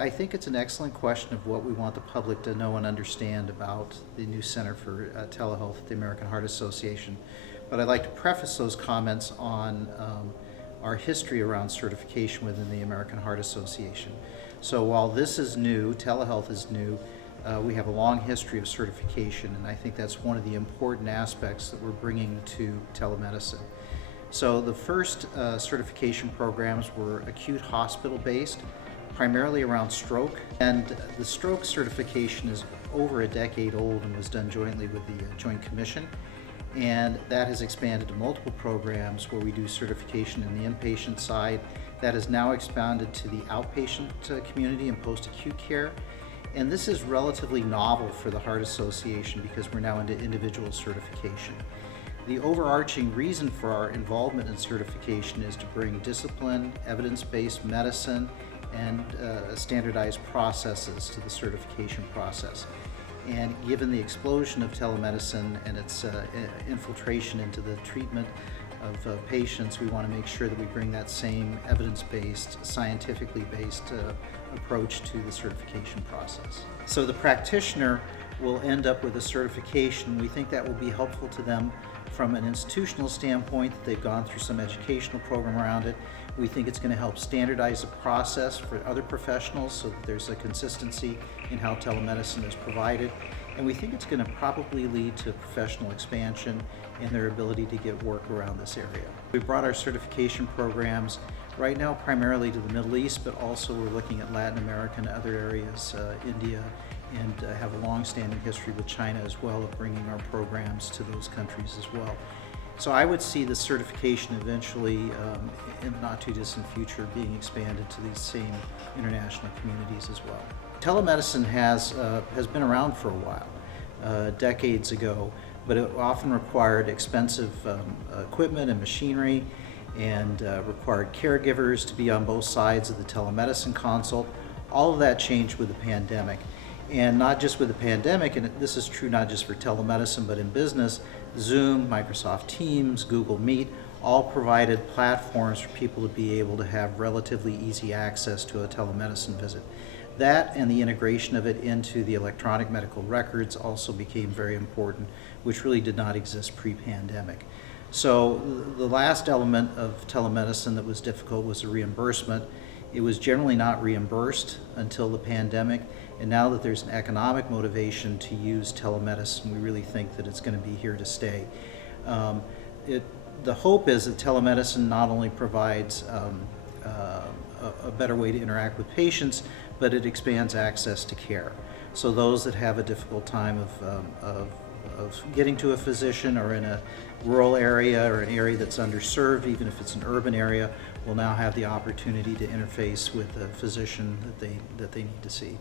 I think it's an excellent question of what we want the public to know and understand about the new Center for Telehealth at the American Heart Association. But I'd like to preface those comments on our history around certification within the American Heart Association. So while this is new, telehealth is new, we have a long history of certification, and I think that's one of the important aspects that we're bringing to telemedicine. So the first certification programs were acute hospital-based, primarily around stroke, and the stroke certification is over a decade old and was done jointly with the Joint Commission, and that has expanded to multiple programs where we do certification in the inpatient side. That has now expanded to the outpatient community and post-acute care, and this is relatively novel for the Heart Association because we're now into individual certification. The overarching reason for our involvement in certification is to bring discipline, evidence-based medicine, and standardized processes to the certification process. And given the explosion of telemedicine and its infiltration into the treatment of patients, we want to make sure that we bring that same evidence-based, scientifically based approach to the certification process. So the practitioner will end up with a certification. We think that will be helpful to them from an institutional standpoint, that they've gone through some educational program around it. We think it's going to help standardize the process for other professionals so that there's a consistency in how telemedicine is provided. And we think it's going to probably lead to professional expansion in their ability to get work around this area. We brought our certification programs right now primarily to the Middle East, but also we're looking at Latin America and other areas, India, and have a long-standing history with China as well of bringing our programs to those countries as well. So I would see the certification eventually in the not-too-distant future being expanded to these same international communities as well. Telemedicine has been around for a while, decades ago, but it often required expensive equipment and machinery, and required caregivers to be on both sides of the telemedicine consult. All of that changed with the pandemic. And not just with the pandemic, and this is true not just for telemedicine, but in business, Zoom, Microsoft Teams, Google Meet, all provided platforms for people to be able to have relatively easy access to a telemedicine visit. That and the integration of it into the electronic medical records also became very important, which really did not exist pre-pandemic. So the last element of telemedicine that was difficult was the reimbursement. It was generally not reimbursed until the pandemic, and now that there's an economic motivation to use telemedicine, we really think that it's going to be here to stay. The hope is that telemedicine not only provides a better way to interact with patients, but it expands access to care. So those that have a difficult time of getting to a physician, or in a rural area or an area that's underserved, even if it's an urban area, will now have the opportunity to interface with a physician that they need to see.